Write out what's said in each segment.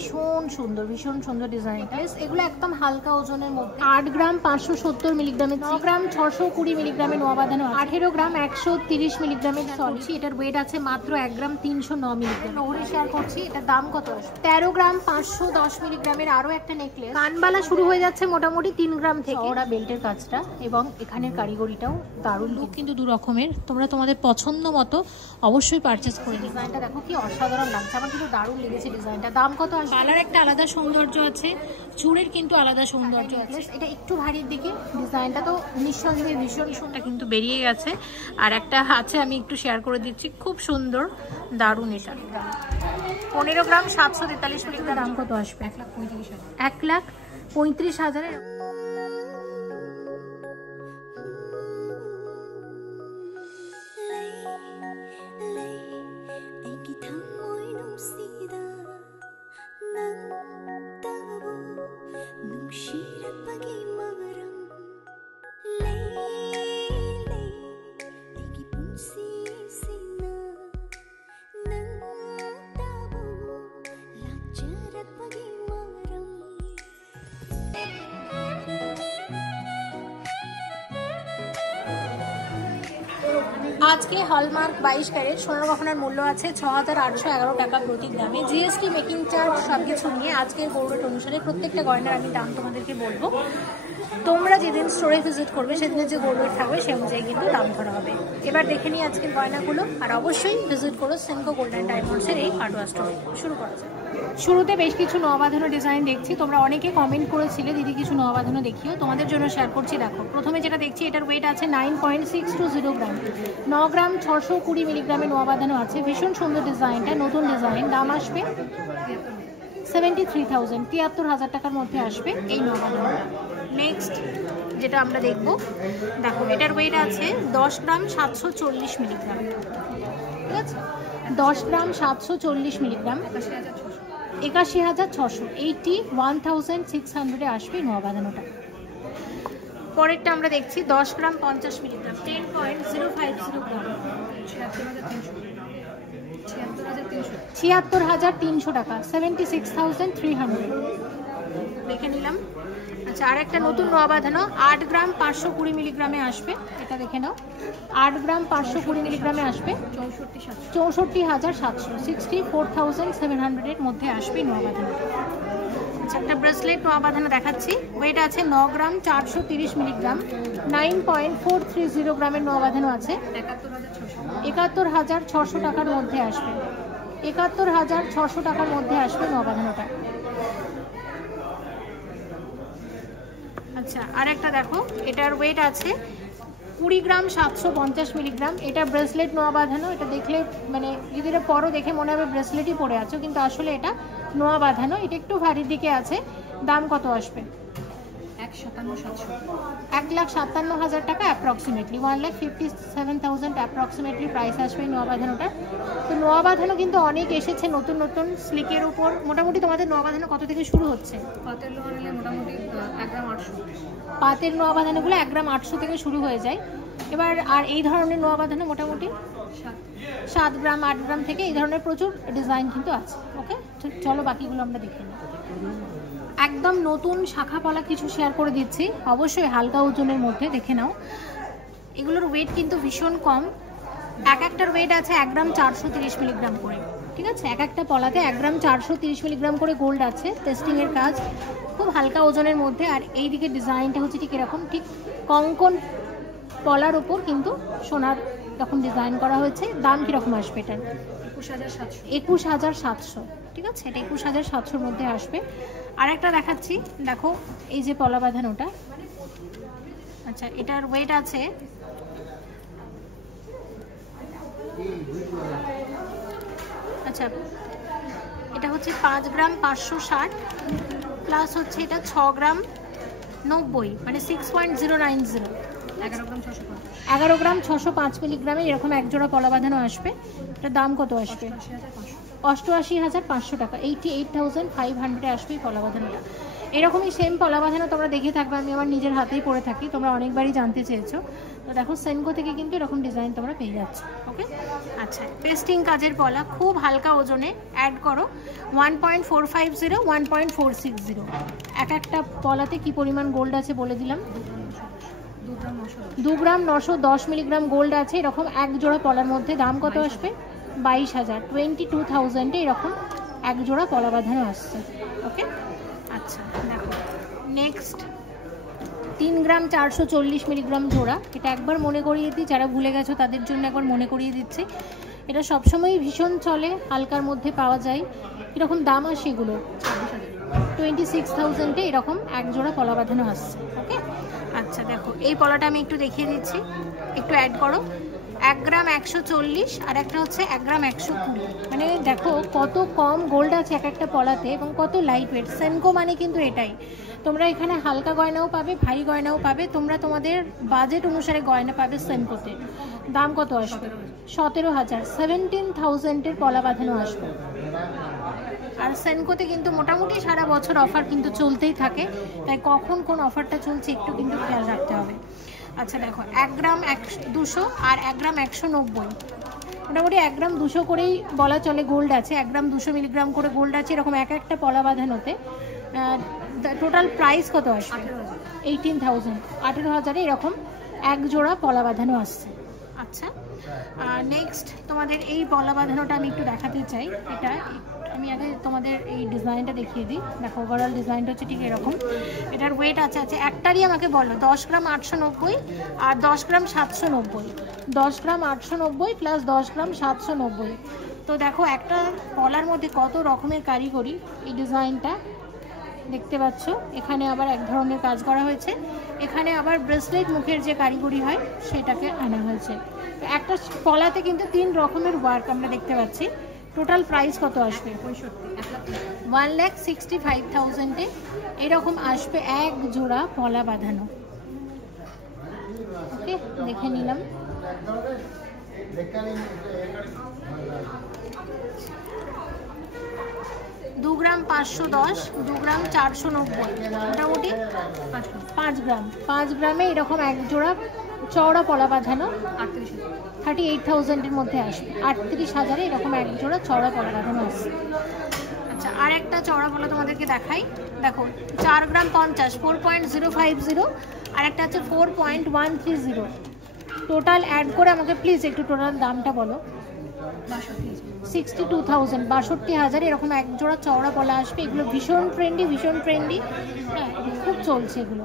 ভীষণ সুন্দর ডিজাইনটা। এগুলো একদম হালকা ওজনের মধ্যে। 8 গ্রাম 570 মিলিগ্রামে, 9 গ্রাম 620 মিলিগ্রামে নোয়া বাঁধানো, 18 গ্রাম 130 মিলিগ্রামের সলিড। এটার ওয়েট আছে মাত্র 1 গ্রাম 309 মিলিগ্রাম। ওরে শেয়ার করছি, এটার দাম কত? 13 গ্রাম 510 মিলিগ্রামের আরো একটা নেকলেস। কানবালা শুরু হয়ে যাচ্ছে মোটামুটি 3 গ্রাম থেকে। ওরা বেল্টের কাজটা এবং এখানের কারিগরিটাও দারুণ, কিন্তু দু রকমের। তোমরা তোমাদের পছন্দ মতো অবশ্যই পারচেস করে। ডিজাইনটা দেখো কি অসাধারণ লাগছে, আমার কিন্তু দারুণ লেগেছে ডিজাইনটা। দাম কত? কালার একটা আলাদা সৌন্দর্য আছে, চুড়ের কিন্তু আলাদা সৌন্দর্য আছে। এটা একটু ভারীর দিকে, ডিজাইনটা তো নিঃসন্দেহে ভীষণ সুন্দর, কিন্তু বেরিয়ে গেছে। আর একটা আছে, আমি একটু শেয়ার করে দিচ্ছি, খুব সুন্দর দারুণ। এটা 15 গ্রাম 743 মিলিগ্রাম। দাম কত আসবে? 1,35,000। আজকে হলমার্ক 22 ক্যারেট সোনার গহনার মূল্য আছে 6,811 টাকা প্রতি গ্রামে। জিএসটি, মেকিং চার্জ সবকিছু নিয়ে আজকের গোল্ড রেট অনুসারে প্রত্যেকটা গয়নার আমি দাম তোমাদেরকে বলবো। তোমরা যেদিন স্টোরে ভিজিট করবে সেদিনের যে গোল্ড রেট থাকবে সেই অনুযায়ী কিন্তু দাম ধরা হবে। এবার দেখে নিই আজকের গয়নাগুলো, আর অবশ্যই ভিজিট করো সেনকো গোল্ড অ্যান্ড ডায়মন্ডসের এই পাটুয়া স্টোর। শুরু করা যায়। শুরুতে বেশ কিছু নোয়া বাঁধানো ডিজাইন দেখছি। তোমরা অনেকে কমেন্ট করেছিলে দিদি কিছু নোয়া বাঁধানো দেখিও, তোমাদের জন্য শেয়ার করছি। দেখো, প্রথমে যেটা দেখছি এটার ওয়েট আছে 9.620 গ্রাম, 9 গ্রাম 620 মিলিগ্রামে নোয়া বাঁধানো আছে। ভীষণ সুন্দর ডিজাইনটা, নতুন ডিজাইন। দাম আসবে 73,000, 73,000 টাকার মধ্যে আসবে এই নোয়া বাঁধানো। নেক্সট যেটা আমরা দেখবো, দেখো এটার ওয়েট আছে 10 গ্রাম 740 মিলিগ্রাম। ঠিক আছে, 10 গ্রাম 740 মিলিগ্রাম, 81,600, 81,600 আসবে নোয়া বাঁধানোটা। পরেরটা আমরা দেখছি 10 গ্রাম 50 মিলিগ্রাম, 10.050 গ্রাম, 76,300 টাকা, 76,300 দেখে নিলাম। আচ্ছা, আর একটা নতুন নোয়া বাঁধানো 8 গ্রাম 520 মিলিগ্রামে আসবে। এটা দেখে নাও, 8 গ্রাম 520 মিলিগ্রামে আসবে 64,700, 64,700 এর মধ্যে আসবে নোয়া বাঁধানো। আচ্ছা, একটা ব্রেসলেট নোয়া বাঁধানো দেখাচ্ছি। ওয়েট আছে 9 গ্রাম 430 মিলিগ্রাম, 9.430 গ্রামের নোয়া বাঁধানো আছে। 71,600 টাকার মধ্যে আসবে, 71,600 টাকার মধ্যে আসবে নোয়া বাঁধানোটা। আচ্ছা, আর একটা দেখো, এটার ওয়েট আছে 20 গ্রাম 750 মিলিগ্রাম। এটা ব্রেসলেট নোয়া বাঁধানো। এটা দেখলে মানে যদি এটা পরো দেখে মনে হবে ব্রেসলেটই পরে আছো, কিন্তু আসলে এটা নোয়া বাঁধানো। এটা একটু ভারীর দিকে আছে। দাম কত আসবে? 1,57,000 টাকা অ্যাপ্রক্সিমেটলি, 1,57,000 অ্যাপ্রক্সিমেটলি প্রাইস আসবে নোয়া বাঁধানোটা। তো নোয়া বাঁধানো কিন্তু অনেক এসেছে নতুন নতুন স্লিকের উপর। মোটামুটি তোমাদের নোয়া বাঁধানো কত থেকে শুরু হচ্ছে? পাতের লোহা নিলে মোটামুটি 1 গ্রাম 800। পাতের নোয়া বাঁধানোগুলো 1 গ্রাম 800 থেকে শুরু হয়ে যায়। এবার আর এই ধরনের নোয়া বাঁধানো মোটামুটি 7 গ্রাম 8 গ্রাম থেকে এই ধরনের প্রচুর ডিজাইন কিন্তু আছে। ওকে, চলো বাকিগুলো আমরা দেখে নিই। একদম নতুন শাখা পলা কিছু শেয়ার করে দিচ্ছি, অবশ্যই হালকা ওজনের মধ্যে। দেখে নাও, এগুলোর ওয়েট কিন্তু ভীষণ কম। একটার ওয়েট আছে 1 গ্রাম 430 মিলিগ্রাম করে। ঠিক আছে, একটা পলাতে 1 গ্রাম 430 মিলিগ্রাম করে গোল্ড আছে। টেস্টিংয়ের কাজ, খুব হালকা ওজনের মধ্যে। আর এই দিকে ডিজাইনটা হচ্ছে ঠিক এরকম, ঠিক কঙ্কন পলার ওপর কিন্তু সোনার তখন ডিজাইন করা হয়েছে। দাম কিরকম আসবে এটার? 21,700। ঠিক আছে, এটা 21,700-র মধ্যে আসবে। আর একটা দেখাচ্ছি, দেখো এই যে পলা বাঁধানোটা। আচ্ছা, এটার ওয়েট আছে আচ্ছা এটা হচ্ছে 5 গ্রাম 560 প্লাস হচ্ছে এটা 6 গ্রাম 90, মানে 6.090, 11 গ্রাম 605 মিলিগ্রামের এরকম এক জোড়া পলা বাঁধানো আসবে। এটার দাম কত আসবে? 88,500 টাকা, 88,500 আসবে এই পলা বাঁধানোটা। এরকমই সেম পলা বাঁধানো তোমরা দেখে থাকবে, আমি আমার নিজের হাতেই পরে থাকি, তোমরা অনেকবারই জানতে চেয়েছো। তো দেখো সেনকো থেকে কিন্তু এরকম ডিজাইন তোমরা পেয়ে যাচ্ছ। ওকে, আচ্ছা পেস্টিং কাজের পলা, খুব হালকা ওজনে, অ্যাড করো 1.450, 1.460। এক একটা পলাতে কি পরিমাণ গোল্ড আছে বলে দিলাম, 2 গ্রাম 910 মিলিগ্রাম গোল্ড আছে। এরকম এক জোড়া পলার মধ্যে দাম কত আসবে? 22,000, 22,000 এরকম এক জোড়া পলা বাঁধানো আসছে। ওকে, আচ্ছা দেখো নেক্সট 3 গ্রাম 440 মিলিগ্রাম জোড়া। এটা একবার মনে করিয়ে দিই, যারা ভুলে গেছো তাদের জন্য একবার মনে করিয়ে দিচ্ছি। এটা সবসময়ই ভীষণ চলে, হালকার মধ্যে পাওয়া যায়। এরকম দাম আসে এগুলো 26,000 এরকম এক জোড়া পলা বাঁধানো আসছে। ওকে, আচ্ছা দেখো এই পলাটা আমি একটু দেখিয়ে দিচ্ছি, একটু অ্যাড করো। 1 গ্রাম 140 আর একটা হচ্ছে 1 গ্রাম 120। মানে দেখো কত কম গোল্ড আছে এক একটা পলাতে এবং কত লাইট ওয়েট। সেনকো মানে কিন্তু এটাই, তোমরা এখানে হালকা গয়নাও পাবে, ভারী গয়নাও পাবে, তোমরা তোমাদের বাজেট অনুসারে গয়না পাবে সেনকোতে। দাম কত আসবে? 17,000, 17,000 পলা বাঁধানো আসবে। আর সেনকোতে কিন্তু মোটামুটি সারা বছর অফার কিন্তু চলতেই থাকে, তাই কখন কোন অফারটা চলছে একটু কিন্তু খেয়াল রাখতে হবে। আচ্ছা দেখো 1 গ্রাম 200 আর 1 গ্রাম 190, মোটামুটি 1 গ্রাম 200 করেই বলা চলে গোল্ড আছে, 1 গ্রাম 200 মিলিগ্রাম করে গোল্ড আছে এরকম এক একটা পলা বাঁধানোতে। টোটাল প্রাইস কত আসবে? 18,000, 18,000 এরকম এক জোড়া পলা বাঁধানো আসছে। আচ্ছা নেক্সট তোমাদের এই পলা বাঁধানোটা আমি একটু দেখাতে চাই। এটা আমি আগে তোমাদের এই ডিজাইনটা দেখিয়ে দিই। দেখো ওভারঅল ডিজাইনটা হচ্ছে ঠিক এরকম। এটার ওয়েট আছে একটারই আমাকে বলো 10 গ্রাম 890 আর 10 গ্রাম 790, 10 গ্রাম 890 প্লাস 10 গ্রাম 790। তো দেখো একটা পলার মধ্যে কত রকমের কারিগরি। এই ডিজাইনটা দেখতে পাচ্ছ, এখানে আবার এক ধরনের কাজ করা হয়েছে, এখানে আবার ব্রেসলেট মুখের যে কারিগরি হয় সেটাকে আনা হয়েছে। একটা পলাতে কিন্তু 3 রকমের ওয়ার্ক আমরা দেখতে পাচ্ছি। টোটাল প্রাইস কত আসবে? 1,65,000 এরকম আসবে এক জোড়া পলা বাঁধানো। ওকে, দেখে নিলাম। দু গ্রাম 510, 2 গ্রাম 490, মোটামুটি 5 গ্রাম। 5 গ্রামে এরকম এক জোড়া চওড়া পলা বাঁধানো 38,000 মধ্যে আসবে। 38,000 এরকম এক জোড়া চওড়া পলা বাঁধানো আসবে। আচ্ছা আর একটা চওড়া পলা তোমাদেরকে দেখাই। দেখো 4 গ্রাম 50, 4.050 আর একটা হচ্ছে 4.130। টোটাল অ্যাড করে আমাকে প্লিজ একটু টোটাল দামটা বলো। 62,000, 62,000 এরকম এক জোড়া চওড়া পলা আসবে। এগুলো ভীষণ ট্রেন্ডি, হ্যাঁ খুব চলছে এগুলো।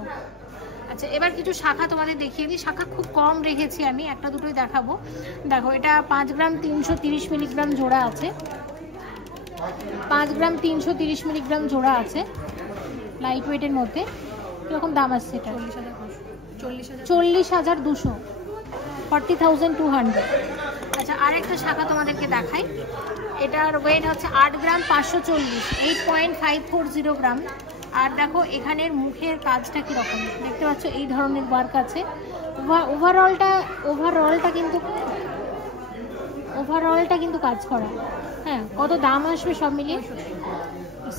আচ্ছা এবার কিছু শাখা তোমাদের দেখিয়ে দিই। শাখা খুব কম রেখেছি আমি, একটা দুটোই দেখাবো। দেখো এটা 5 গ্রাম 330 মিলিগ্রাম জোড়া আছে, 5 গ্রাম 330 মিলিগ্রাম জোড়া আছে লাইট ওয়েটের মধ্যে। কিরকম দাম আসছে এটা? 40,200, 40,200। আচ্ছা আরেকটা শাখা তোমাদেরকে দেখাই। এটার ওয়েট হচ্ছে 8 গ্রাম 540, 8.540 গ্রাম। আর দেখো এখানের মুখের কাজটা কীরকম দেখতে পাচ্ছ, এই ধরনের ওয়ার্ক আছে। ওভারঅলটা কিন্তু কাজ করা। হ্যাঁ কত দাম আসবে সব মিলিয়ে?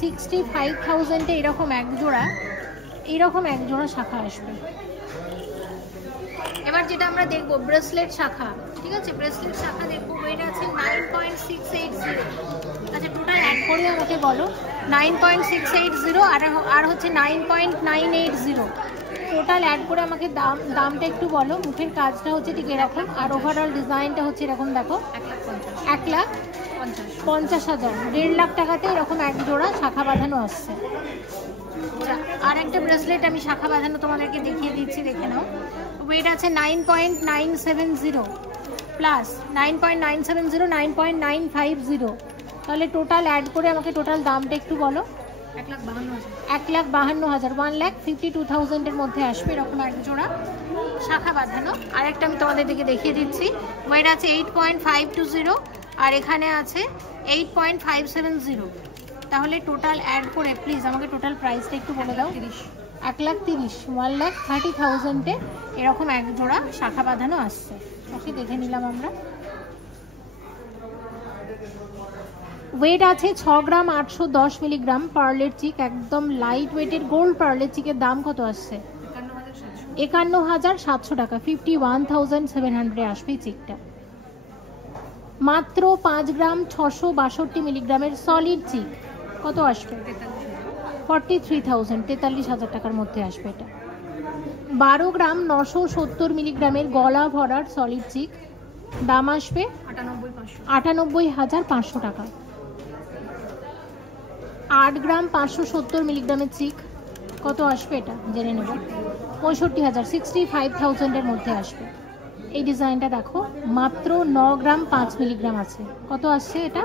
65,000 এরকম এক জোড়া শাখা আসবে। এবার যেটা আমরা দেখবো ব্রেসলেট শাখা, ঠিক আছে? ব্রেসলেট শাখা দেখবো, ওয়েট আছে 9.680। আচ্ছা টোটাল অ্যাড করে আমাকে বলো। 9.680 আর হচ্ছে 9.980। টোটাল অ্যাড করে আমাকে দামটা একটু বলো। মুখের কাজটা হচ্ছে ঠিক এরকম আর ওভারঅল ডিজাইনটা হচ্ছে এরকম। দেখো 1,50,000, 1.5 লাখ টাকাতে এরকম এক জোড়া শাখা বাঁধানো আসছে। আর একটা ব্রেসলেট আমি শাখা বাঁধানো তোমাদেরকে দেখিয়ে দিচ্ছি, দেখে নাও। ওয়েট আছে 9.970 প্লাস 9.970, 9.950। তাহলে টোটাল অ্যাড করে আমাকে টোটাল দামটা একটু বলো। 1,52,000, 1,52,000 মধ্যে আসবে এরকম এক জোড়া শাখা বাঁধানো। আরেকটা আমি তোমাদের দিকে দেখিয়ে দিচ্ছি। ওয়েট আছে 8.520 আর এখানে আছে 8.570। তাহলে টোটাল অ্যাড করে প্লিজ আমাকে টোটাল প্রাইসটা একটু বলে দাও। 1,30,000, 1,30,000 এরকম এক জোড়া শাখা বাঁধানো আসছে। ওকে দেখে নিলাম আমরা। ওয়েট আছে 6 গ্রাম 810 মিলিগ্রাম পার্লের চিক, একদম লাইট ওয়েটের গোল্ড পার্লের চিকের দাম কত আসছে? 51,700 টাকা, 51,700 আসবে এই চিকটা। মাত্র 5 গ্রাম 662 মিলিগ্রামের সলিড চিক কত আসবে? 43,000, 43,000 টাকার মধ্যে আসবে এটা। 12 গ্রাম 970 মিলিগ্রামের গলা ভরার সলিড চিক দাম আসবে 98,500 টাকা। 8 গ্রাম 570 মিলিগ্রামের চিক কত আসবে এটা জেনে নেব। 65,000, 65,000 এর মধ্যে আসবে। এই ডিজাইনটা দেখো, মাত্র 9 গ্রাম 5 মিলিগ্রাম আছে, কত আসছে এটা?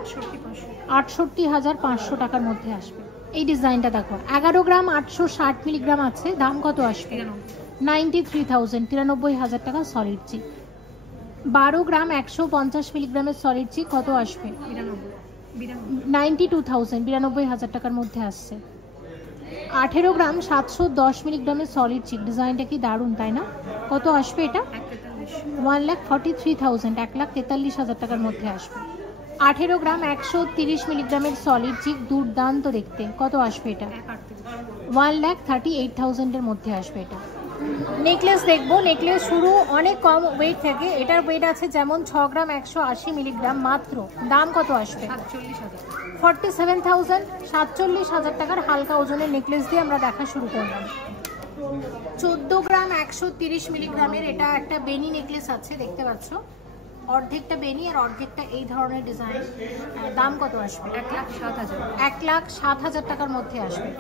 68,500 টাকার মধ্যে আসবে। এই ডিজাইনটা দেখো, 11 গ্রাম 860 মিলিগ্রাম আছে, দাম কত আসবে? 93,000, 93,000 টাকা সলিড চিক। 12 গ্রাম 150 মিলিগ্রামের সলিড চিক কত আসবে? 92,000, 92,000 টাকার মধ্যে আসছে। 18 গ্রাম 710 মিলিগ্রামের সলিড চিক, ডিজাইনটা কি দারুণ তাই না? কত আসবে এটা? 1,43,000, 1,43,000 টাকার মধ্যে আসবে। 18 গ্রাম 130 মিলিগ্রামের সলিড চিক, দুর্দান্ত দেখতে, কত আসবে এটা? 1,38,000 এর মধ্যে আসবে এটা। নেকলেস দেখবো, নেকলেস শুরু অনেক কম ওয়েট থেকে, এটার ওয়েট আছে যেমন 6 গ্রাম 180 মিলিগ্রাম, মাত্র দাম কত আসবে? 47,000, 47,000 টাকার হালকা ওজনের নেকলেস দিয়ে আমরা দেখা শুরু করলাম। 14 গ্রাম 130 মিলিগ্রামের এটা একটা বেনি নেকলেস আছে, দেখতে পাচ্ছ, অর্ধেকটা বেনি আর অর্ধেকটা এই ধরনের ডিজাইন। দাম কত আসবে? 1,07,000, 1,07,000 টাকার মধ্যে আসবে।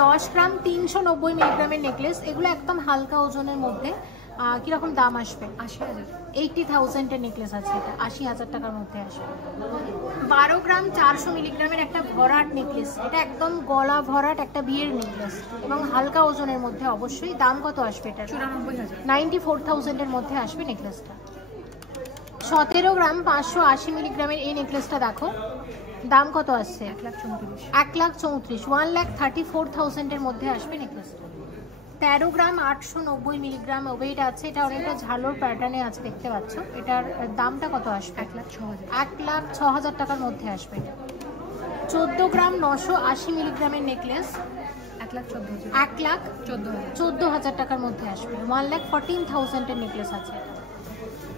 10 গ্রাম 390 মিলিগ্রামের নেকলেস, এগুলো একদম হালকা ওজনের মধ্যে। কিরকম দাম আসবে? 80,000, 80,000 এর নেকলেস আছে এটা, 80,000 টাকার মধ্যে আসবে। 12 গ্রাম 400 মিলিগ্রামের একটা ভরাট নেকলেস, এটা একদম গলা ভরাট একটা বিয়ের নেকলেস এবং হালকা ওজনের মধ্যে অবশ্যই। দাম কত আসবে এটা? 94,000, 94,000 এর মধ্যে আসবে নেকলেসটা। 17 গ্রাম 580 মিলিগ্রামের এই নেকলেসটা দেখো, দাম কত আসছে? 1,34,000, 1,34,000 এর মধ্যে আসবে নেকলেসটা। 13 গ্রাম 890 মিলিগ্রাম ওয়েট আছে, এটা অনেকটা ঝালোর প্যাটার্নে আছে, দেখতে পাচ্ছ। এটার দামটা কত আসবে? 1,06,000 টাকার মধ্যে আসবে। 14 গ্রাম 980 মিলিগ্রামের নেকলেস, 1,14,000 টাকার মধ্যে আসবে। 1,14,000 এর নেকলেস আছে।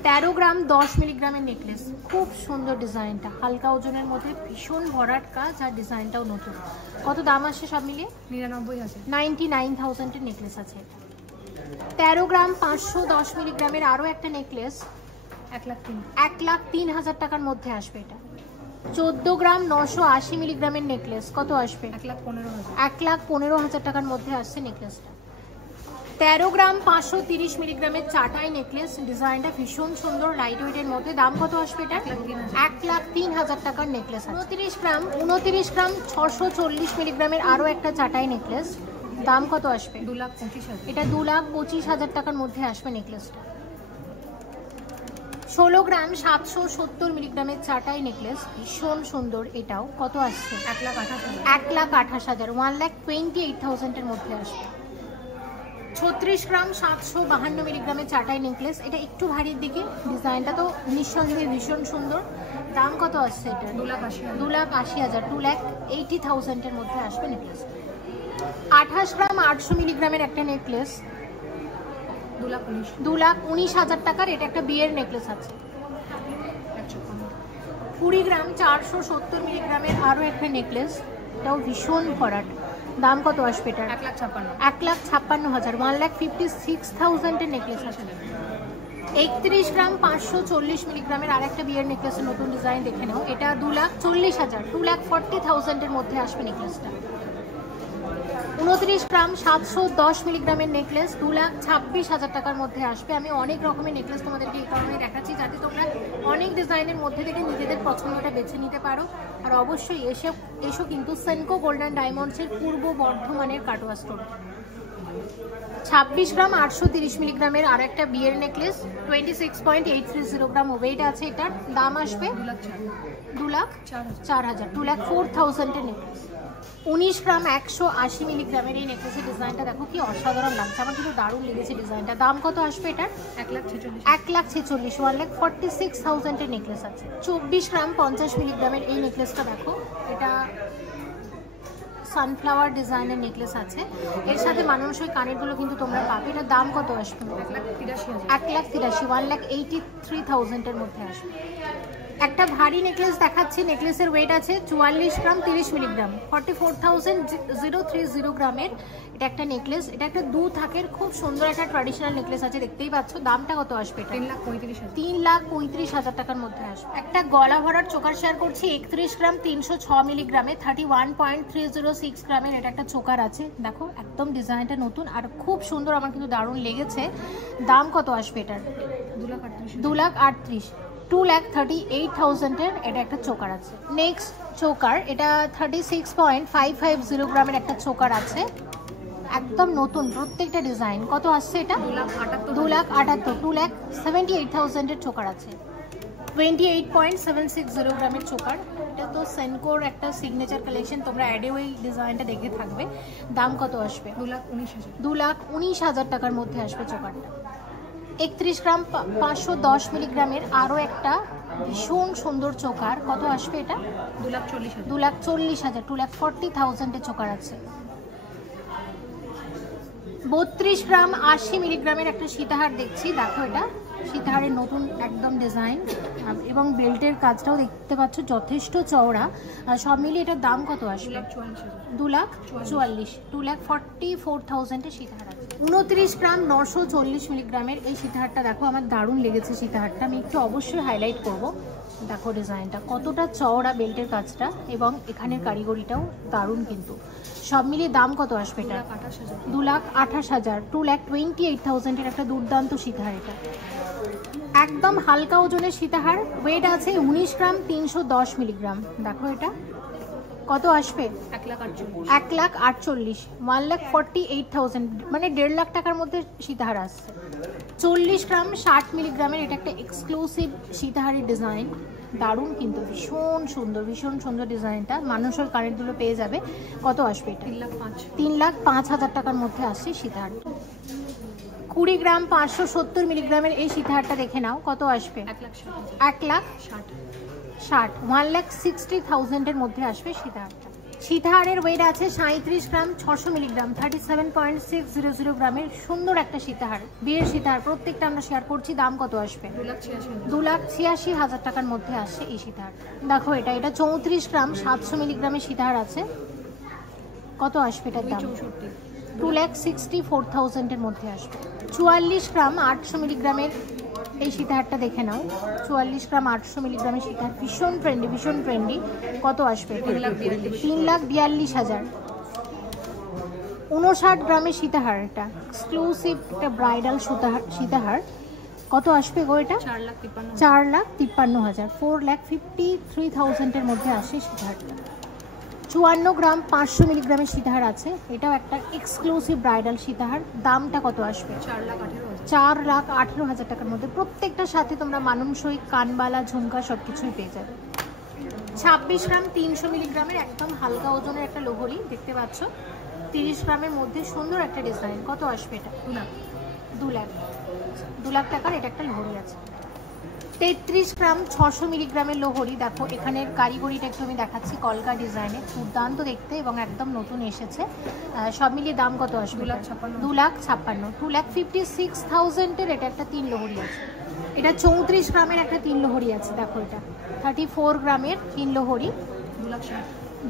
13 গ্রাম 10 মিলিগ্রামের নেকলেস, খুব সুন্দর ডিজাইনটা, হালকা ওজনের মধ্যে ভীষণ ভরাট কাজ আর ডিজাইনটাও নতুন। কত দাম আসছে সব মিলিয়ে? 99,000, 99,000 এর নেকলেস আছে। 13 গ্রাম 510 মিলিগ্রামের আরও একটা নেকলেস, 1,03,000 টাকার মধ্যে আসবে এটা। 14 গ্রাম 980 মিলিগ্রামের নেকলেস, কত আসবে? 1,15,000 টাকার মধ্যে আসছে নেকলেসটা। 13 গ্রাম 530 মিলিগ্রামের চাটাই নেকলেস, ডিজাইনটা ভীষণ সুন্দর, লাইট ওয়েটের মধ্যে। দাম কত আসবে এটা? 1,03,000 টাকার নেকলেস। 29 গ্রাম 640 মিলিগ্রামের আরও একটা চাটাই নেকলেস, দাম কত আসবে? 2,25,000, এটা 2,25,000 টাকার মধ্যে আসবে নেকলেসটা। 16 গ্রাম 770 মিলিগ্রামের চাটাই নেকলেস, ভীষণ সুন্দর, এটাও কত আসছে? 1,28,000, 1,28,000 এর মধ্যে আসবে। 36 গ্রাম 752 মিলিগ্রামের চাটাই নেকলেস, এটা একটু ভারীর দিকে, ডিজাইনটা তো নিঃসন্দেহে ভীষণ সুন্দর। দাম কত আসছে এটা? 2,80,000, 2,80,000 এর মধ্যে আসবে নেকলেস। 28 গ্রাম 800 মিলিগ্রামের একটা নেকলেস, 2,19,000 টাকার, এটা একটা বিয়ের নেকলেস আছে। 20 গ্রাম 470 মিলিগ্রামের আরও একটা নেকলেস, এটাও ভীষণ ভরাট। দাম কত আসবে এটা? 1,56,000, 1,56,000 এর নেকলেস আছে। 31 গ্রাম 540 মিলিগ্রামের আর একটা বিয়ের নেকলেসের নতুন ডিজাইন দেখে নাও, এটা 2,40,000, 2,40,000 এর মধ্যে আসবে নেকলেসটা। 29 গ্রাম 710 মিলিগ্রামের নেকলেস, 2,26,000 টাকার মধ্যে আসবে। আমি অনেক রকমের নেকলেস তোমাদেরকে এই কারণে দেখাচ্ছি, যাতে তোমরা অনেক ডিজাইনের মধ্যে থেকে নিজেদের পছন্দটা বেছে নিতে পারো। আর অবশ্যই এসো কিন্তু সেনকো গোল্ড অ্যান্ড ডায়মন্ডসের পূর্ব বর্ধমানের কাটোয়া স্টোর। 26 গ্রাম 830 মিলিগ্রামের আর একটা বিয়ের নেকলেস, 26.830 গ্রাম ওয়েট আছে। এটার দাম আসবে 2,04,000, 2,04,000 নেকলেস। 19 গ্রাম 180 মিলিগ্রামের এই নেকলেসের ডিজাইনটা দেখো কি অসাধারণ লাগছে, আমার কিন্তু দারুণ লেগেছে ডিজাইনটা। দাম কত আসবে এটার? 1,46,000, 1,46,000 নেকলেস আছে। 24 গ্রাম 50 মিলিগ্রামের এই নেকলেসটা দেখো, এটা সানফ্লাওয়ার ডিজাইনের নেকলেস আছে, এর সাথে মানুষই কানেরগুলো কিন্তু তোমরা পাবে। এটার দাম কত আসবে? 1,83,000, 1,83,000 মধ্যে আসবে। একটা ভারী নেকলেস দেখাচ্ছি, নেকলেসের ওয়েট আছে 44 গ্রাম 30 মিলিগ্রাম, 44,030 গ্রামের। এটা একটা নেকলেস, এটা একটা 2 থাকের খুব সুন্দর একটা ট্র্যাডিশনাল নেকলেস আছে, দেখতেই পাচ্ছ। দামটা কত আসবে? 3,35,000 টাকার মধ্যে আসবে। একটা গলা ভরার চোকার শেয়ার করছি, 31 গ্রাম 306 মিলিগ্রামে, 31.306 গ্রামের। এটা একটা চোকার আছে, দেখো একদম ডিজাইনটা নতুন আর খুব সুন্দর, আমার কিন্তু দারুণ লেগেছে। দাম কত আসবে এটার? 2,38,000, 2,38,000 এটা একটা চোকার আছে। নেক্সট চোকার, এটা 36.550 গ্রামের একটা চোকার আছে, একদম নতুন প্রত্যেকটা ডিজাইন। কত আসছে এটা? 2,78,000, 2,78,000 চোকার আছে। 28.760 গ্রামের চোকার, এটা তো সেনকোর একটা সিগনেচার কালেকশন, তোমরা অ্যাডে ওই ডিজাইনটা দেখে থাকবে। দাম কত আসবে? 2,19,000 টাকার মধ্যে আসবে চোকারটা। 31 গ্রাম 510 মিলিগ্রামের আরও একটা ভীষণ সুন্দর চোকার, কত আসবে এটা? 2,40,000, 2,40,000 চোকার আছে। 32 গ্রাম 80 মিলিগ্রামের একটা সীতাহার দেখছি, দেখো এটা সীতাহারের নতুন একদম ডিজাইন এবং বেল্টের কাজটাও দেখতে পাচ্ছ যথেষ্ট চওড়া। সব মিলিয়ে এটার দাম কত আসবে? 2,44,000, 2,44,000 সীতাহার আছে। 29 গ্রাম 940 মিলিগ্রামের এই সীতাহারটা দেখো, আমার দারুণ লেগেছে সীতাহারটা, আমি একটু অবশ্যই হাইলাইট করব। দেখো ডিজাইনটা কতটা চওড়া, বেল্টের কাজটা এবং এখানের কারিগরিটাও দারুণ কিন্তু। সব মিলিয়ে দাম কত আসবে এটা? 2,28,000, 2,28,000 একটা দুর্দান্ত সীতাহার। এটা একদম হালকা ওজনের সীতাহার, ওয়েট আছে 19 গ্রাম 310 মিলিগ্রাম। দেখো এটা কত আসবে? 1,48,000, 1,48,000, মানে 1.5 লাখ টাকার মধ্যে সীতাহার আসছে। 40 গ্রাম 60 মিলিগ্রামের এটা একটা এক্সক্লুসিভ সীতাহারের ডিজাইন, দারুণ কিন্তু, ভীষণ সুন্দর, ভীষণ সুন্দর ডিজাইনটা। মানুষের কানেরগুলো পেয়ে যাবে। কত আসবে এটা? 3,05,000 টাকার মধ্যে আসছে সীতাহারটা। 20 গ্রাম 570 মিলিগ্রামের এই সীতাহারটা দেখে নাও, কত আসবে? 1,60,000, 1,60,000 মধ্যে আসবে সীতাহারটা। সীতাহারের ওয়েট আছে 37 গ্রাম 600 মিলিগ্রাম, 37.600 গ্রামের সুন্দর একটা সীতাহার, বিয়ের সীতাহার, প্রত্যেকটা আমরা শেয়ার করছি। দাম কত আসবে? 2,86,000 টাকার মধ্যে আসছে এই সীতাহার। দেখো এটা 34 গ্রাম 700 মিলিগ্রামের সীতাহার আছে, কত আসবে এটার দাম? 2,64,000 মধ্যে আসবে। 44 গ্রাম 800 মিলিগ্রামের এই সীতাহারটা দেখে নাও, 44 গ্রাম 800 মিলিগ্রামের সীতাহার, ভীষণ ট্রেন্ডি, ভীষণ ট্রেন্ডি। কত আসবে? 3,42,000। 59 গ্রামের সীতাহার, এটা এক্সক্লুসিভ একটা ব্রাইডাল সীতাহার, কত আসবে গো এটা? 4,53,000, 4,53,000 মধ্যে আসে সীতাহারটা। 54 গ্রাম 500 মিলিগ্রামের সীতাহার আছে, এটাও একটা এক্সক্লুসিভ ব্রাইডাল সীতাহার। দামটা কত আসবে? 4,18,000 টাকার মধ্যে। প্রত্যেকটার সাথে তোমরা মানানসই কানবালা, ঝুমকা সব কিছুই পেয়ে যাবে। 26 গ্রাম 300 মিলিগ্রামের একদম হালকা ওজনের একটা লোহরি দেখতে পাচ্ছ, 30 গ্রামের মধ্যে সুন্দর একটা ডিজাইন। কত আসবে এটা? 2 লাখ টাকার এটা একটা লোহরি আছে। 33 গ্রাম 600 মিলিগ্রামের লোহরি, দেখো এখানের কারিগরিটা একটু আমি দেখাচ্ছি, কলকা ডিজাইনের, দুর্দান্ত দেখতে এবং একদম নতুন এসেছে। সব মিলিয়ে দাম কত আসবে? 2,56,000, 2,56,000 এটা একটা 3 লোহরি আছে। এটা 34 গ্রামের একটা 3 লোহরি আছে, দেখো এটা 34 গ্রামের 3 লোহরি,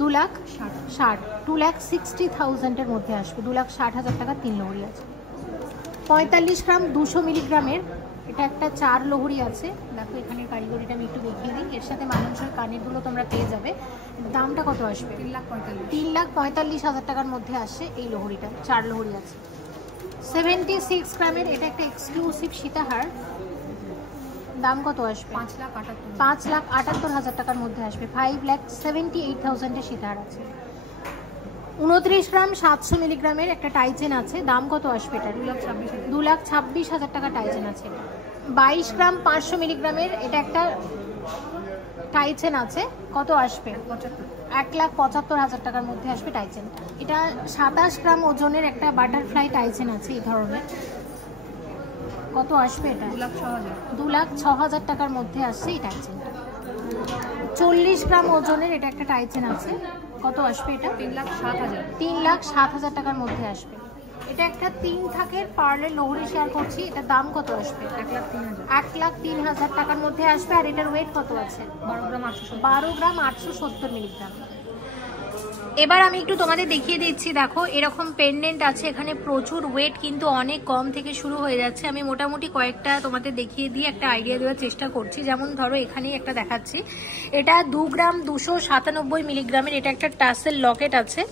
2,60,000, 2,60,000 মধ্যে আসবে, 2,60,000 টাকা 3 লোহরি আছে। 45 গ্রাম 200 মিলিগ্রামের এটা একটা 4 লোহরি আছে, দেখো এখানের কারিগরিটা আমি একটু দেখিয়ে দিই, এর সাথে মানুষের কানেরগুলো তোমরা পেয়ে যাবে। দামটা কত আসবে? 3,45,000 টাকার মধ্যে আসছে এই লোহরিটা, 4 লোহরি আছে। 76 গ্রামের এটা একটা এক্সক্লুসিভ সীতাহার, দাম কত আসবে? 5,78,000 টাকার মধ্যে আসবে, 5,78,000 সীতাহার আছে। 29 গ্রাম 700 মিলিগ্রামের একটা টাইচেন আছে, দাম কত আসবে এটা? 2,26,000 টাকা টাইচেন আছে। 22 গ্রাম 500 মিলিগ্রামের এটা একটা টাইচেন আছে, কত আসবে? 1,75,000 টাকার মধ্যে আসবে টাইচেন। এটা 27 গ্রাম ওজনের একটা বাটারফ্লাই টাইচেন আছে এই ধরনের, কত আসবে এটা? 2,06,000 টাকার মধ্যে আসছে এই টাইচেনটা। 40 গ্রাম ওজনের এটা একটা টাইচেন আছে, কত আসবে এটা? 3,07,000 টাকার মধ্যে আসবে। এটা একটা 3 থাকের পার্লের লহরি শেয়ার করছি, এটার দাম কত আসবে? 1,03,000 টাকার মধ্যে আসবে। আর এটার ওয়েট কত আছে? 12 গ্রাম 870 মিলিগ্রাম। এবার আমি একটু তোমাদের দেখিয়ে দিচ্ছি, দেখো এরকম পেন্ডেন্ট আছে এখানে, প্রচুর ওয়েট কিন্তু অনেক কম থেকে শুরু হয়ে যাচ্ছে। আমি মোটামুটি কয়েকটা তোমাদের দেখিয়ে দিয়ে একটা আইডিয়া দেওয়ার চেষ্টা করছি। যেমন ধরো এখানেই একটা দেখাচ্ছি, এটা 2 গ্রাম 297 মিলিগ্রামের, এটা একটা টাসেল লকেট আছে,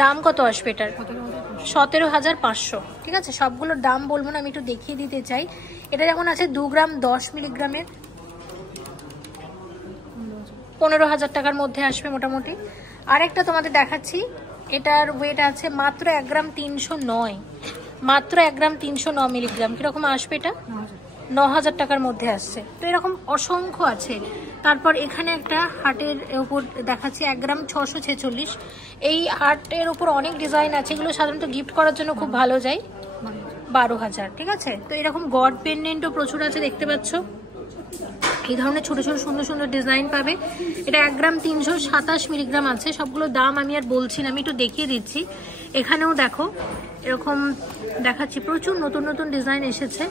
দাম কত আসবে এটার? 17,500। ঠিক আছে, সবগুলোর দাম বলবো না, আমি একটু দেখিয়ে দিতে চাই। এটা যেমন আছে 2 গ্রাম 10 মিলিগ্রামের, 15,000 টাকার মধ্যে আসবে মোটামুটি। আরেকটা তোমাদের দেখাচ্ছি, এটার ওয়েট আছে মাত্র 1 গ্রাম 309, মাত্র 1 গ্রাম 309 মিলিগ্রাম। কিরকম আসবে এটা? 9,000 টাকার মধ্যে আসছে। তো এরকম অসংখ্য আছে। তারপর এখানে একটা হার্টের উপর দেখাচ্ছি, 1 গ্রাম 646। এই হার্টের উপর অনেক ডিজাইন আছে, এগুলো সাধারণত গিফট করার জন্য খুব ভালো যায়, 12,000। ঠিক আছে, তো এরকম গড পেন্ডেন্টও প্রচুর আছে, দেখতে পাচ্ছ এই ধরনের ছোট ছোট সুন্দর সুন্দর ডিজাইন পাবে। এটা 1 গ্রাম 327 মিলিগ্রাম আছে। সবগুলো দাম আমি আর বলছি না, আমি একটু দেখিয়ে দিচ্ছি। এখানেও দেখো এরকম দেখাচ্ছি, প্রচুর নতুন নতুন ডিজাইন এসেছে।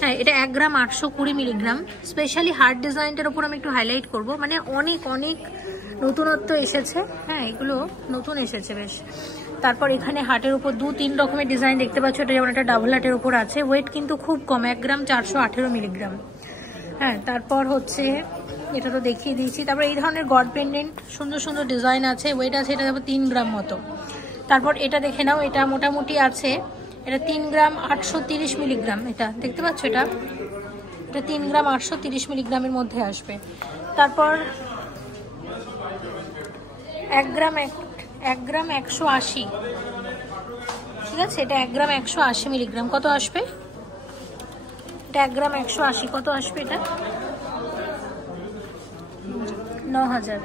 হ্যাঁ, এটা 1 গ্রাম 820 মিলিগ্রাম। স্পেশালি হার্ট ডিজাইনটার উপর আমি একটু হাইলাইট করব, মানে অনেক অনেক নতুনত্ব এসেছে। হ্যাঁ, এগুলো নতুন এসেছে বেশ। তারপর এখানে হার্টের উপর 2-3 রকমের ডিজাইন দেখতে পাচ্ছ। এটা যেমন একটা ডাবল হার্টের উপর আছে, ওয়েট কিন্তু খুব কম, 1 গ্রাম 418 মিলিগ্রাম। হ্যাঁ, তারপর হচ্ছে এটা তো দেখিয়ে দিয়েছি। তারপর এই ধরনের গড পেন্ডেন্ট সুন্দর সুন্দর ডিজাইন আছে, ওয়েট আছে এটা তারপর 3 গ্রাম মতো। তারপর এটা দেখে নাও, এটা মোটামুটি আছে, এটা 3 গ্রাম 830 মিলিগ্রাম। এটা দেখতে পাচ্ছ, এটা 3 গ্রাম 830 মিলিগ্রামের মধ্যে আসবে। তারপর 1 গ্রাম 180। ঠিক আছে, এটা 1 গ্রাম 180 মিলিগ্রাম, কত আসবে? এটা 1 গ্রাম 180, কত আসবে এটা? 9,000।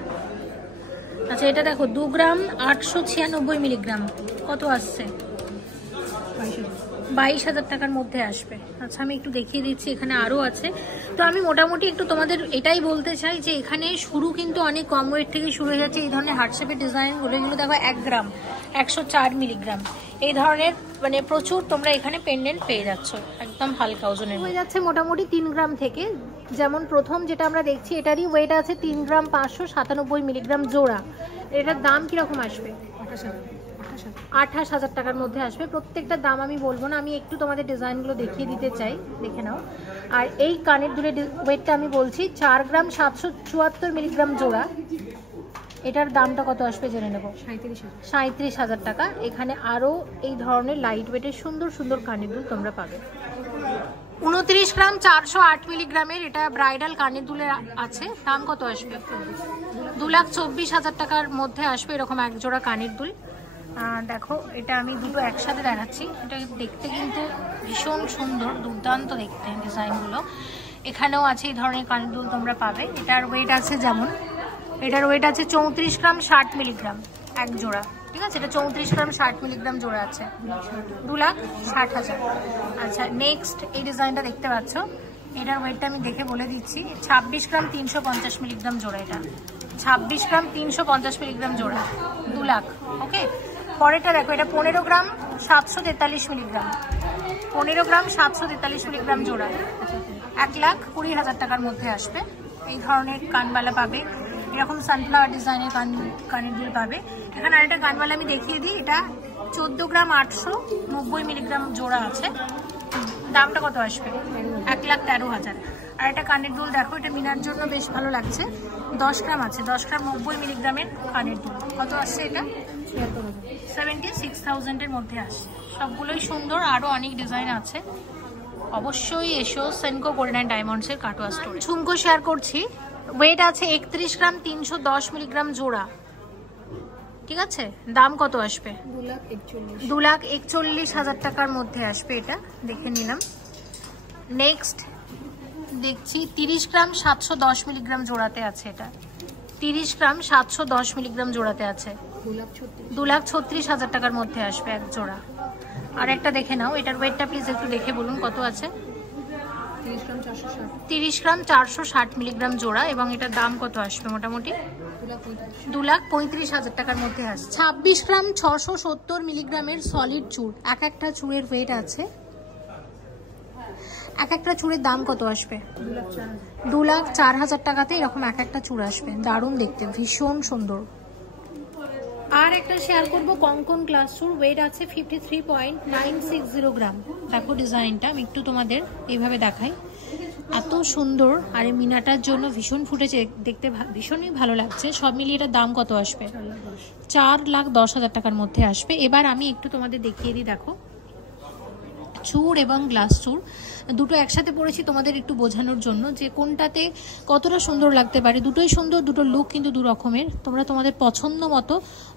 আচ্ছা, এটা দেখো 2 গ্রাম 896 মিলিগ্রাম, কত আসছে? 22,000 টাকার মধ্যে আসবে। আচ্ছা, আমি একটু দেখিয়ে দিচ্ছি, এখানে আরো আছে। তো আমি মোটামুটি একটু তোমাদের এটাই বলতে চাই যে এখানে শুরু কিন্তু অনেক কম ওয়েট থেকে শুরু হয়ে যাচ্ছে। এই ধরনের হার্টশেপের ডিজাইনগুলো, এগুলো দেখো 1 গ্রাম 104 মিলিগ্রাম। এই ধরনের মানে প্রচুর তোমরা এখানে পেন্ডেন্ট পেয়ে যাচ্ছ, একদম হালকা ওজনের হয়ে যাচ্ছে মোটামুটি 3 গ্রাম থেকে। যেমন প্রথম যেটা আমরা দেখছি, এটারই ওয়েট আছে 3 গ্রাম 597 মিলিগ্রাম জোড়া। এটার দাম কিরকম আসবে? 28,000 টাকার মধ্যে আসবে। প্রত্যেকটা দাম আমি বলবো না, আমি একটু তোমাদের ডিজাইনগুলো দেখিয়ে দিতে চাই, দেখে নাও। আর এই কানের দুলের ওয়েটটা আমি বলছি 4 গ্রাম 774 মিলিগ্রাম জোড়া। এটার দামটা কত আসবে জেনে নেব। 37,000 টাকা। এখানে আরো এই ধরনের লাইট ওয়েটের সুন্দর সুন্দর কানের দুল তোমরা পাবে। 29 গ্রাম 408 মিলিগ্রামের এটা ব্রাইডাল কানের দুলের আছে, দাম কত আসবে? 2,24,000 টাকার মধ্যে আসবে এরকম এক জোড়া কানের দুল। দেখো, এটা আমি দুটো একসাথে দেখাচ্ছি। এটা দেখতে কিন্তু ভীষণ সুন্দর, দুর্দান্ত দেখতে ডিজাইনগুলো। এখানেও আছে এই ধরনের কানের দুল তোমরা পাবে। এটার ওয়েট আছে, যেমন এটার ওয়েট আছে 34 গ্রাম 60 মিলিগ্রাম এক জোড়া। ঠিক আছে, এটা 34 গ্রাম 60 মিলিগ্রাম জোড়া আছে, 2,60,000। আচ্ছা, নেক্সট এই ডিজাইনটা দেখতে পাচ্ছ, এটার ওয়েটটা আমি দেখে বলে দিচ্ছি। 26 গ্রাম 350 মিলিগ্রাম জোড়া। এটা 26 গ্রাম 350 মিলিগ্রাম জোড়া, 2 লাখ। ওকে, পরেরটা দেখো, এটা 15 গ্রাম 743 মিলিগ্রাম, 15 গ্রাম 743 মিলিগ্রাম জোড়া, 1,20,000 টাকার মধ্যে আসবে। এই ধরনের কানবালা পাবে, এরকম সানফ্লাওয়ার ডিজাইনের কানের দুল পাবে। এখানে আরেকটা কানবালা আমি দেখিয়ে দিই, এটা 14 গ্রাম 890 মিলিগ্রাম জোড়া আছে, দামটা কত আসবে? 1,13,000। আর একটা কানের দুল দেখো, এটা মিনার জন্য বেশ ভালো লাগছে, 10 গ্রাম আছে, 10 গ্রাম 90 মিলিগ্রামের কানের দুল, কত আসছে এটা? 76,000 এর মধ্যে আসে। সবগুলোই সুন্দর, আরো অনেক ডিজাইন আছে। অবশ্যই এসো সেনকো গোল্ড অ্যান্ড ডায়মন্ডস এর কাটোয়া স্টোরে। ঝুমকো শেয়ার করছি, ওয়েট আছে 31 গ্রাম 310 মিলিগ্রাম জোড়া, ঠিক আছে, দাম কত আসবে? 2,41,000 টাকার মধ্যে আসবে। এটা দেখে নিলাম। নেক্সট দেখছি 30 গ্রাম 710 মিলিগ্রাম জোড়াতে আছে। এটা 30 গ্রাম 710 মিলিগ্রাম জোড়াতে আছে, 2,36,000 টাকার মধ্যে আসবে এক জোড়া। আর একটা দেখে নাও, এটার ওয়েটটা প্লিজ একটু দেখে বলুন কত আছে। 30 গ্রাম 460 মিলিগ্রাম জোড়া, এবং এটার দাম কত আসবে মোটামুটি? 2,35,000 টাকার মধ্যে আসছে। 26 গ্রাম 670 মিলিগ্রামের সলিড চুড়, এক একটা চুড়ের ওয়েট আছে। এক একটা চুড়ের দাম কত আসবে? 2,04,000 টাকাতে এরকম এক একটা চুড় আসবে। দারুণ দেখতে, ভীষণ সুন্দর। আর একটা শেয়ার করবো কঙ্কন গ্লাস চুড়, ওয়েট আছে 53.960 গ্রাম। দেখো ডিজাইনটা আমি একটু তোমাদের এইভাবে দেখাই, এত সুন্দর। আর এই মিনাটার জন্য ভীষণ ফুটেছে, দেখতে ভীষণই ভালো লাগছে। সব মিলিয়ে এটার দাম কত আসবে? 4,10,000 টাকার মধ্যে আসবে। এবার আমি একটু তোমাদের দেখিয়ে দিই। দেখো চুড় এবং গ্লাস চুড় দুটো একসাথে পড়েছি তোমাদের একটু বোঝানোর জন্য যে কোনটাতে কতটা সুন্দর লাগতে পারে। দুটোই সুন্দর, দুটো লুক কিন্তু দু রকমের। তোমরা তোমাদের পছন্দ মতো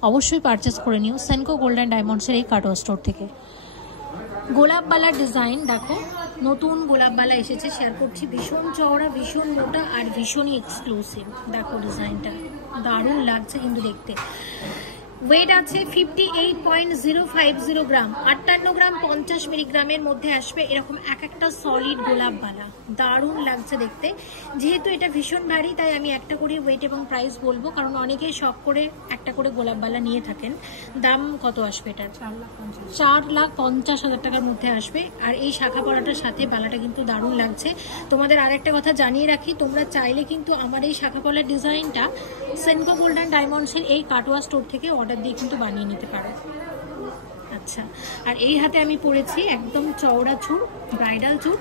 অবশ্যই পারচেস করে নিও সেনকো গোল্ড অ্যান্ড ডায়মন্ডসের এই কাটোয়া স্টোর থেকে। গোলাপ বালার ডিজাইন দেখো, নতুন গোলাপ বালা এসেছে, শেয়ার করছি। ভীষণ চওড়া, ভীষণ মোটা আর ভীষণই এক্সক্লুসিভ। দেখো ডিজাইনটা দারুণ লাগছে কিন্তু দেখতে। ওয়েট আছে 58.050 গ্রাম, 58 গ্রাম 50 মিলিগ্রামের মধ্যে আসবে এরকম এক একটা সলিড গোলাপ বালা। দারুণ লাগছে দেখতে। যেহেতু এটা ভীষণ ভারী তাই আমি একটা করে ওয়েট এবং প্রাইস বলবো, কারণ অনেকেই শখ করে একটা করে গোলাপ বালা নিয়ে থাকেন। দাম কত আসবে এটার? 4,50,000 টাকার মধ্যে আসবে। আর এই শাখা পরাটার সাথে বালাটা কিন্তু দারুণ লাগছে। তোমাদের আরেকটা কথা জানিয়ে রাখি, তোমরা চাইলে কিন্তু আমার এই শাখা পলার ডিজাইনটা সেনকো গোল্ড অ্যান্ড ডায়মন্ডসের এই কাটোয়া স্টোর থেকে অর্ডার দিয়ে কিন্তু বানিয়ে নিতে পারো। আচ্ছা, আর এই হাতে আমি পরেছি একদম চওড়া চুড়, ব্রাইডাল চুড়।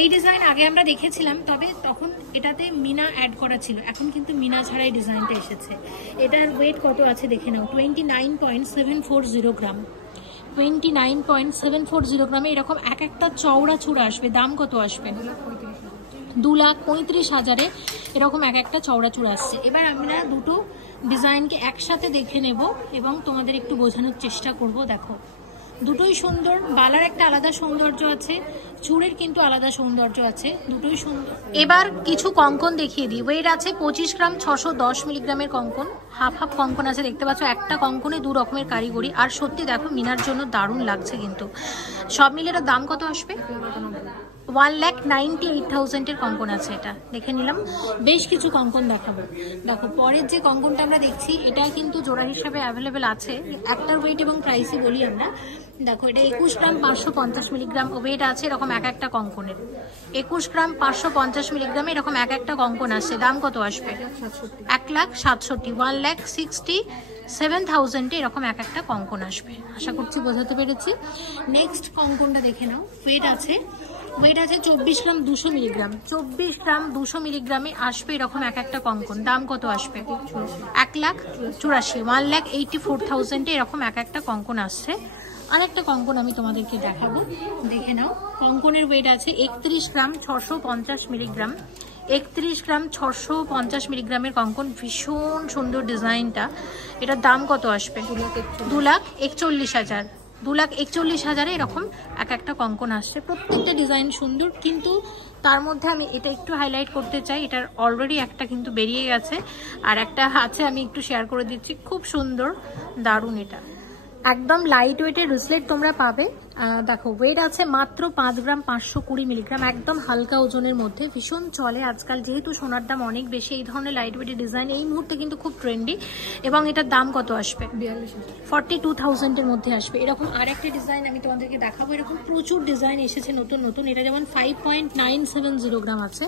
এই ডিজাইন আগে আমরা দেখেছিলাম, তবে তখন এটাতে মিনা অ্যাড করা ছিল, এখন কিন্তু মিনা ছাড়াই ডিজাইনটা এসেছে। এটার ওয়েট কত আছে দেখে নাও, 29.740 গ্রাম। 29.740 গ্রামে এরকম এক একটা চওড়া চূড় আসবে। দাম কত আসবে? 2,35,000-এ এরকম এক একটা চওড়া চূড় আসছে। এবার আমরা দুটো ডিজাইনকে একসাথে দেখে নেব এবং তোমাদের একটু বোঝানোর চেষ্টা করব। দেখো দুটোই সুন্দর, বালার একটা আলাদা সৌন্দর্য আছে, চূড়ের কিন্তু আলাদা সৌন্দর্য আছে, দুটোই সুন্দর। এবার কিছু কঙ্কন দেখিয়ে দিই। ওয়েট আছে 25 গ্রাম 610 মিলিগ্রামের কঙ্কন, হাফ হাফ কঙ্কন আছে, দেখতে পাচ্ছ। একটা কঙ্কনে দু রকমের কারিগরি। আর সত্যি দেখো মিনার জন্য দারুণ লাগছে কিন্তু। সব মিলে এটার দাম কত আসবে? 1,98,000-এর কঙ্কন আছে। এটা দেখে নিলাম। বেশ কিছু কঙ্কন দেখাবো। দেখো পরের যে কঙ্কনটা আমরা দেখছি এটা কিন্তু জোড়া হিসাবে অ্যাভেলেবেল আছে। একটার ওয়েট এবং প্রাইসই বলি আমরা। দেখো এটা 21 গ্রাম 550 মিলিগ্রাম ওয়েট আছে এরকম এক একটা কঙ্কনের। 21 গ্রাম 550 মিলিগ্রামে এরকম এক একটা কঙ্কন আসছে। দাম কত আসবে? 1,67,000, 1,67,000-এ এরকম এক একটা কঙ্কন আসবে। আশা করছি বোঝাতে পেরেছি। নেক্সট কঙ্কনটা দেখে নাও। ওয়েট আছে 24 গ্রাম 200 মিলিগ্রাম। 24 গ্রাম 200 মিলিগ্রামে আসবে এরকম এক একটা কঙ্কন। দাম কত আসবে? 1,84,000, 1,84,000-এ এরকম এক একটা কঙ্কন আসছে। আর একটা কঙ্কন আমি তোমাদেরকে দেখাবো, দেখে নাও। কঙ্কনের ওয়েট আছে 31 গ্রাম 650 মিলিগ্রাম। 31 গ্রাম 650 মিলিগ্রামের কঙ্কন। ভীষণ সুন্দর ডিজাইনটা। এটার দাম কত আসবে? 2,41,000, 2,41,000-এ এরকম এক একটা কঙ্কন আসছে। প্রত্যেকটা ডিজাইন সুন্দর, কিন্তু তার মধ্যে আমি এটা একটু হাইলাইট করতে চাই। এটার অলরেডি একটা কিন্তু বেরিয়ে গেছে, আর একটা আছে আমি একটু শেয়ার করে দিচ্ছি। খুব সুন্দর, দারুণ। এটা একদম লাইট ওয়েটের রিসলেট তোমরা পাবে। দেখো ওয়েট আছে মাত্র 5 গ্রাম 520 মিলিগ্রাম, একদম হালকা ওজনের মধ্যে। ভীষণ চলে আজকাল, যেহেতু সোনার দাম অনেক বেশি, এই ধরনের লাইট ওয়েটের ডিজাইন এই মুহূর্তে কিন্তু খুব ট্রেন্ডি। এবং এটার দাম কত আসবে? 42,000-এর মধ্যে আসবে। এরকম আর একটা ডিজাইন আমি তোমাদেরকে দেখাবো। এরকম প্রচুর ডিজাইন এসেছে নতুন নতুন। এটা যেমন 5.970 গ্রাম আছে,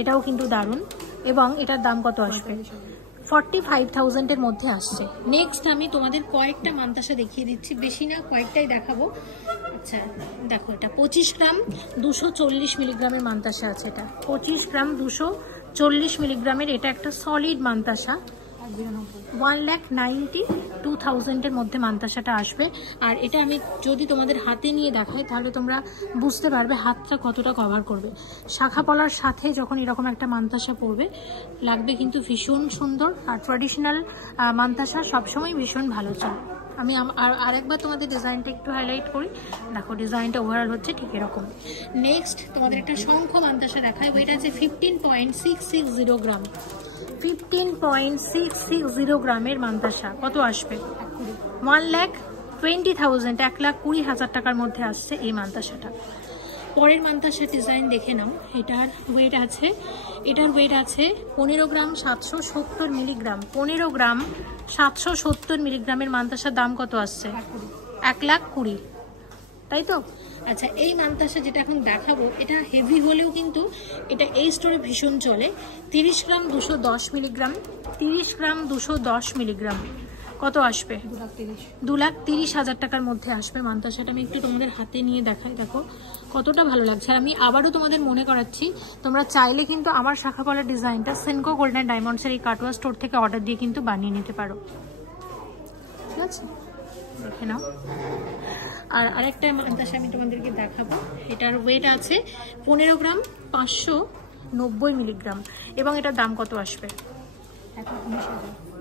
এটাও কিন্তু দারুণ। এবং এটার দাম কত আসবে? 45,000-এর মধ্যে আসছে। নেক্সট আমি তোমাদের কয়েকটা মান্তাসা দেখিয়ে দিচ্ছি, বেশি না, কয়েকটাই দেখাবো। আচ্ছা দেখো, এটা 25 গ্রাম 240 মিলিগ্রামের মান্তাসা আছে। এটা 25 গ্রাম 240 মিলিগ্রামের, এটা একটা সলিড মান্তাসা। 1,92,000 মধ্যে মান্তাসাটা আসবে। আর এটা আমি যদি তোমাদের হাতে নিয়ে দেখাই তাহলে তোমরা বুঝতে পারবে হাতটা কতটা কভার করবে। শাখা পলার সাথে যখন এরকম একটা মান্তাসা পরবে লাগবে কিন্তু ভীষণ সুন্দর। আর ট্র্যাডিশনাল মান্তাসা সবসময় ভীষণ ভালো চলে। আমি আরেকবার তোমাদের ডিজাইনটা একটু হাইলাইট করি। দেখো ডিজাইনটা ওভারঅল হচ্ছে ঠিক এরকম। নেক্সট তোমাদের একটা শঙ্খ মান্তাসা দেখায়, ওইটা আছে 15.660 গ্রাম। 15.660 গ্রামের মান্তাসা কত আসবে? 1,20,000, 1,20,000 টাকার মধ্যে আসছে এই মান্তাসাটা। পরের মান্তাসা ডিজাইন দেখে নাও। এটার ওয়েট আছে 15 গ্রাম 770 মিলিগ্রাম। 15 গ্রাম 770 মিলিগ্রামের মান্তাসার দাম কত আসছে? 1,20,000, তাই তো? আচ্ছা, এই মান্তাসা যেটা এখন দেখাবো এটা হেভি হলেও কিন্তু এটা এই স্টোরে ভীষণ চলে। 30 গ্রাম 210 মিলিগ্রাম। 30 গ্রাম 210 মিলিগ্রাম কত আসবে? 2,30,000 টাকার মধ্যে আসবে মান্তাসাটা। আমি একটু তোমাদের হাতে নিয়ে দেখাই, দেখো কতটা ভালো লাগছে। আর আমি আবারও তোমাদের মনে করাচ্ছি, তোমরা চাইলে কিন্তু আমার শাখা পলার ডিজাইনটা সেনকো গোল্ডেন ডায়মন্ডসের এই কাটওয়া স্টোর থেকে অর্ডার দিয়ে কিন্তু বানিয়ে নিতে পারো, ঠিক আছে? দেখে নাও। আর আরেকটা মান্তাসা আমি তোমাদেরকে দেখাবো। এটার ওয়েট আছে 15 গ্রাম 590 মিলিগ্রাম এবং এটার দাম কত আসবে?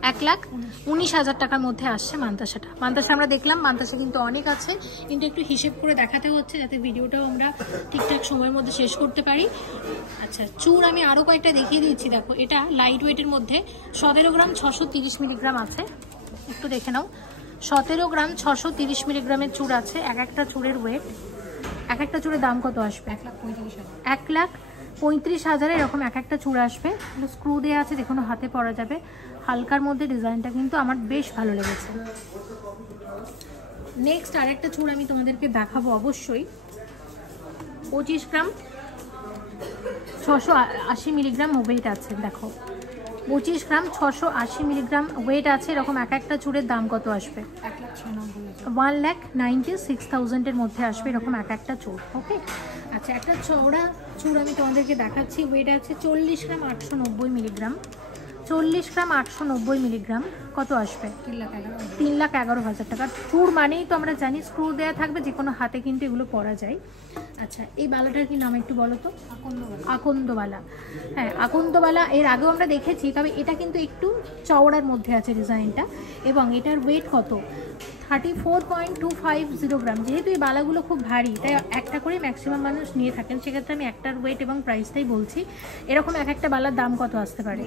1,19,000 টাকার মধ্যে আসছে মান্তাসাটা। মান্তাসা আমরা দেখলাম, মান্তাসা কিন্তু অনেক আছে, কিন্তু একটু হিসেব করে দেখাতে হচ্ছে যাতে ভিডিওটাও আমরা ঠিকঠাক সময়ের মধ্যে শেষ করতে পারি। আচ্ছা, চুর আমি আরও কয়েকটা দেখিয়ে দিচ্ছি। দেখো এটা লাইট ওয়েটের মধ্যে 17 গ্রাম 630 মিলিগ্রাম আছে, একটু দেখে নাও। 17 গ্রাম 630 মিলিগ্রামের চুর আছে। এক একটা চুরের ওয়েট, এক একটা চুরের দাম কত আসবে? 1,35,000 এরকম এক একটা চূড়া আসবে। স্ক্রু দেওয়া আছে, দেখুন হাতে পরা যাবে। হালকার মধ্যে ডিজাইনটা কিন্তু আমার বেশ ভালো লেগেছে। নেক্সট আরেকটা চূড়া আমি তোমাদেরকে দেখাবো অবশ্যই। 25 গ্রাম 680 মিলিগ্রাম ওয়েট আছে। দেখো 25 গ্রাম 680 মিলিগ্রাম ওয়েট আছে। এরকম এক একটা চূড়ের দাম কত আসবে? 1,96,000 এর মধ্যে আসবে এরকম এক একটা চূড়। ওকে, আচ্ছা, একটা চওড়া চূড় আমি তোমাদেরকে দেখাচ্ছি। ওয়েট আছে 40 গ্রাম 890 মিলিগ্রাম। 40 গ্রাম 890 মিলিগ্রাম কত আসবে? 3,11,000 টাকা। চূড় মানেই তো আমরা জানি স্ক্রু দেওয়া থাকবে, যে কোনো হাতে কিন্তু এগুলো পরা যায়। আচ্ছা, এই বালাটার কি নাম একটু বলো তো? আকন্দবালা। হ্যাঁ, আকন্দবালা এর আগেও আমরা দেখেছি, তবে এটা কিন্তু একটু চওড়ার মধ্যে আছে ডিজাইনটা। এবং এটার ওয়েট কত? 34.250 গ্রাম। যেহেতু এই বালাগুলো খুব ভারী, তাই একটা করে ম্যাক্সিমাম মানুষ নিয়ে থাকেন, সেক্ষেত্রে আমি একটার ওয়েট এবং প্রাইসটাই বলছি। এরকম এক একটা বালার দাম কত আসতে পারে?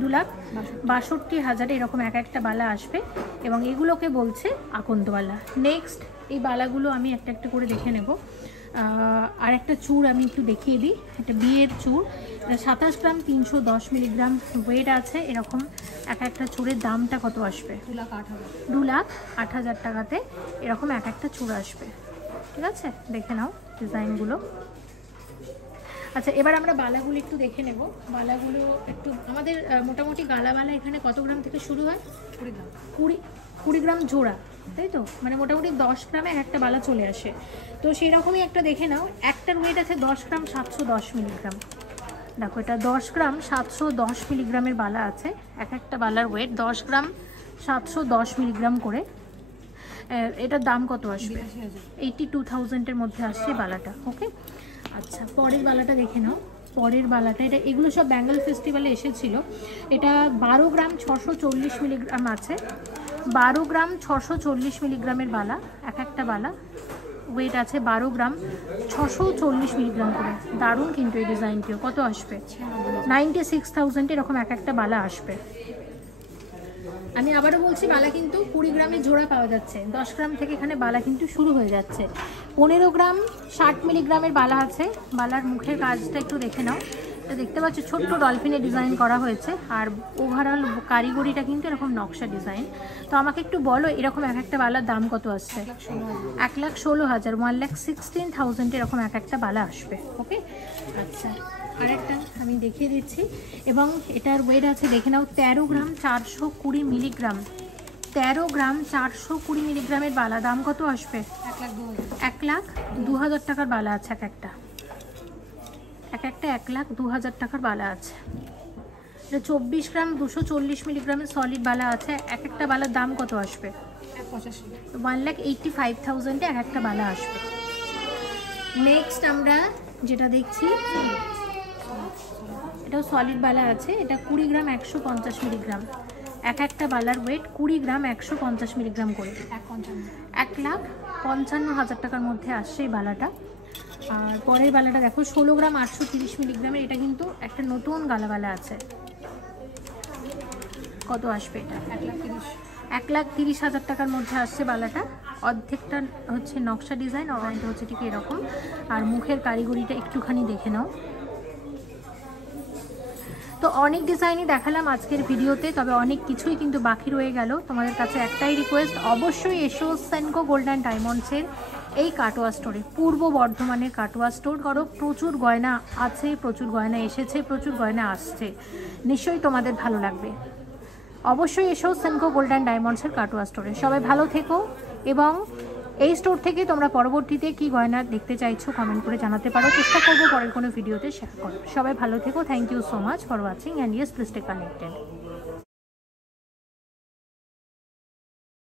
2,62,000 এরকম এক একটা বালা আসবে এবং এগুলোকে বলছে আকন্দবালা। নেক্সট এই বালাগুলো আমি একটা একটা করে দেখে নেব। আর একটা চূড় আমি একটু দেখিয়ে দিই। একটা বিয়ের চূড়, 27 গ্রাম 310 মিলিগ্রাম ওয়েট আছে। এরকম এক একটা চূড়ের দামটা কত আসবে? 2,08,000 টাকাতে এরকম এক একটা চূড় আসবে, ঠিক আছে? দেখে নাও ডিজাইনগুলো। আচ্ছা, এবার আমরা বালাগুলো একটু দেখে নেব। বালাগুলো একটু আমাদের মোটামুটি গালাবালা এখানে কত গ্রাম থেকে শুরু হয়? 20 গ্রাম জোড়া, তাই তো? মানে মোটামুটি 10 গ্রামে এক একটা বালা চলে আসে। তো সেই রকমই একটা দেখে নাও। একটার ওয়েট আছে 10 গ্রাম 710 মিলিগ্রাম। দেখো এটা 10 গ্রাম 710 মিলিগ্রামের বালা আছে। এক একটা বালার ওয়েট 10 গ্রাম 710 মিলিগ্রাম করে। এটার দাম কত আসবে? 82,000 এর মধ্যে আসছে বালাটা। ওকে, আচ্ছা, পরের বালাটা দেখে নাও। পরের বালাটা এগুলো সব বেঙ্গল ফেস্টিভ্যালে এসেছিল। এটা 12 গ্রাম 640 মিলিগ্রাম আছে। 12 গ্রাম 640 মিলিগ্রামের বালা, এক একটা বালা ওয়েট আছে 12 গ্রাম 640 মিলিগ্রাম করে। দারুণ কিন্তু এই ডিজাইনটিও। কত আসবে? 96,000 এরকম এক একটা বালা আসবে। আমি আবারও বলছি, বালা কিন্তু 20 গ্রামের জোড়া পাওয়া যাচ্ছে। 10 গ্রাম থেকে এখানে বালা কিন্তু শুরু হয়ে যাচ্ছে। 15 গ্রাম 60 মিলিগ্রামের বালা আছে। বালার মুখের কাজটা একটু দেখে নাও। দেখতে পাচ্ছ ছোট্ট ডলফিনের ডিজাইন করা হয়েছে। আর ওভারঅল কারিগরিটা কিন্তু এরকম নকশা ডিজাইন। তো আমাকে একটু বলো, এরকম এক একটা বালার দাম কত আসছে? 1,16,000, 1,16,000 এরকম এক একটা বালা আসবে। ওকে, আচ্ছা, আরেকটা আমি দেখিয়ে দিচ্ছি। এবং এটার ওয়েট আছে দেখে নাও 13 গ্রাম 420 মিলিগ্রাম। 13 গ্রাম 420 মিলিগ্রামের বালা, দাম কত আসবে? 1,02,000 টাকার বালা আছে। এক একটা 1,02,000 টাকার বালা আছে। এটা 24 গ্রাম 240 মিলিগ্রামের সলিড বালা আছে। এক একটা বালার দাম কত আসবে? 1,85,000 এক একটা বালা আসবে। নেক্সট আমরা যেটা দেখছি, এটাও সলিড বালা আছে। এটা 20 গ্রাম 150 মিলিগ্রাম। এক একটা বালার ওয়েট 20 গ্রাম 150 মিলিগ্রাম করে। 1,55,000 টাকার মধ্যে আসছে এই বালাটা। আর পরের বালাটা দেখো 16 গ্রাম 830 মিলিগ্রামের। এটা কিন্তু একটা নতুন গালাবালা আছে। কত আসবে এটা? 1,30,000 টাকার মধ্যে আসছে বালাটা। অর্ধেকটা হচ্ছে নকশা ডিজাইন, অর্ধেকটা হচ্ছে ঠিক এরকম। আর মুখের কারিগরিটা একটুখানি দেখে নাও। তো অনেক ডিজাইনই দেখালাম আজকের ভিডিওতে, তবে অনেক কিছুই কিন্তু বাকি রয়ে গেল। তোমাদের কাছে একটাই রিকোয়েস্ট, অবশ্যই এসো সেনকো গোল্ড অ্যান্ড ডায়মন্ডসের এই কাটোয়া স্টোরে। পূর্ব বর্ধমানের কাটোয়া স্টোর করো। প্রচুর গয়না আছে, প্রচুর গয়না এসেছে, প্রচুর গয়না আসছে। নিশ্চয়ই তোমাদের ভালো লাগবে। অবশ্যই এসো সেনকো গোল্ড অ্যান্ড ডায়মন্ডসের কাটোয়া স্টোরে। সবাই ভালো থেকো, এবং এই স্টোর থেকে তোমরা পরবর্তীতে কি গয়না দেখতে চাইছো কমেন্ট করে জানাতে পারো। চেষ্টা করবো পরের কোনো ভিডিওতে শেয়ার করো। সবাই ভালো থেকো। Thank you so much for watching, and yes please stay connected.